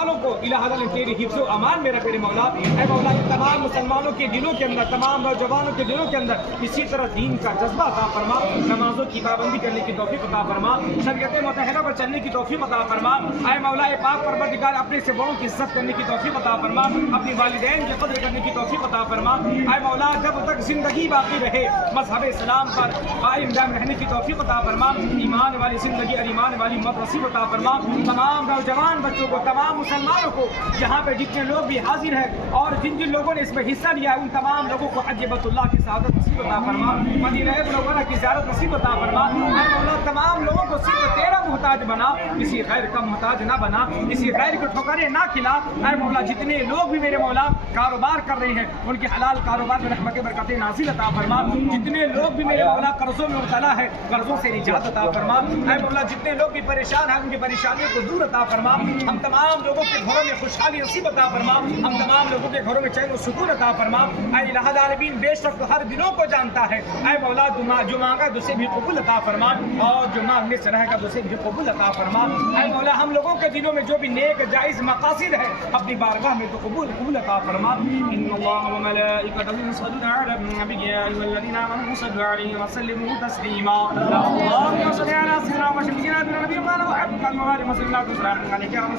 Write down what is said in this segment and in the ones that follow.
والوں کو الہ تعالی نے تیری حفظ و امان میں رکھے مولا. اے مولا تمام مسلمانوں کے دلوں کے اندر, تمام نوجوانوں کے دلوں کے اندر اسی طرح دین کا جذبہ عطا فرما, نمازوں کی پابندی کرنے کی توفیق عطا فرما, شریعت متحدہ پر چلنے کی توفیق عطا فرما. اے مولا پاک پروردگار اپنے سے بڑوں کی عزت کرنے کی توفیق عطا فرما, اپنی والدین کی قدر کرنے کی توفیق عطا فرما. اے مولا جب تک زندگی باقی رہے مذہب اسلام پر قائم دائم رہنے کی توفیق عطا فرما, ایمان والی زندگی اور ایمان والی موت نصیب عطا فرما. تمام نوجوان بچوں کو, تمام مسلمانوں کو, یہاں پہ جتنے لوگ بھی حاضر ہیں اور جن جن لوگوں نے اس میں حصہ لیا ہے, ان تمام لوگوں کو حج بیت اللہ کی سعادت نصیب عطا فرما, مدینہ منورہ کی زیارت نصیب عطا فرما. اے مولا تمام لوگوں کو صرف تیرا محتاج بنا, کسی غیر کا محتاج نہ بنا, کسی غیر کو ٹھکرے نہ کھلا. اے مولا جتنے لوگ بھی میرے مولا کاروبار کر رہے ہیں ان کے حلال کاروبار میں رحمت برکت نازل عطا فرما. جتنے لوگ بھی میرے مولا قرضوں میں مبتلا ہے قرضوں سے نجات عطا فرما. اے مولا جتنے لوگ بھی پریشان ہیں ان کی پریشانیوں کو دور عطا فرما. ہم تمام لوگوں کے گھروں میں خوشحالی نصیب عطا فرما, ہم تمام لوگوں کے گھروں میں چین و سکون عطا فرما. اے الہ العالمین بے شک ہر دلوں کو جانتا ہے. اے مولا جو مانگا اسے بھی قبول عطا فرما, اور جو مانگنے سے رہے گا اسے بھی قبول عطا فرما. اے مولا ہم لوگوں کے دلوں میں جو بھی نیک جائز مقاصد ہے اپنی بارگاہ میں تو قبول عطا فرما. ان اللہ وملائکتہ یصلون علی النبی یا ایھا الذین آمنوا صلوا علیہ وسلموا تسلیما. اللهم صل علی سیدنا وسلم نبی محمد وعلى صلی اللہ علیہ وسلم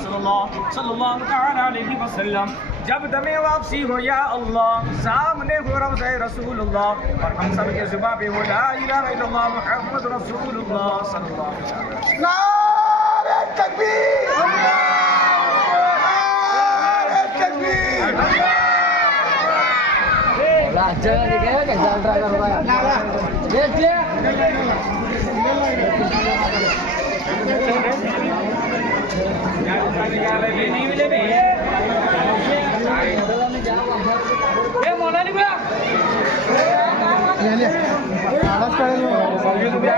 صلی اللہ تعالی علیہ وسلم. جب دم واپسی ہو یا اللہ, سامنے ہو روضہ رسول اللہ, اور ہم سب کے زباں پہ ہو لا الہ الا اللہ محمد رسول اللہ صلی اللہ علیہ وسلم. نعرہ تکبیر, نعرہ تکبیر. Jangan dikaya jalan driver Pak. Yes dia. Mana ni bang? Ini lihat. Alas kalian. Ya.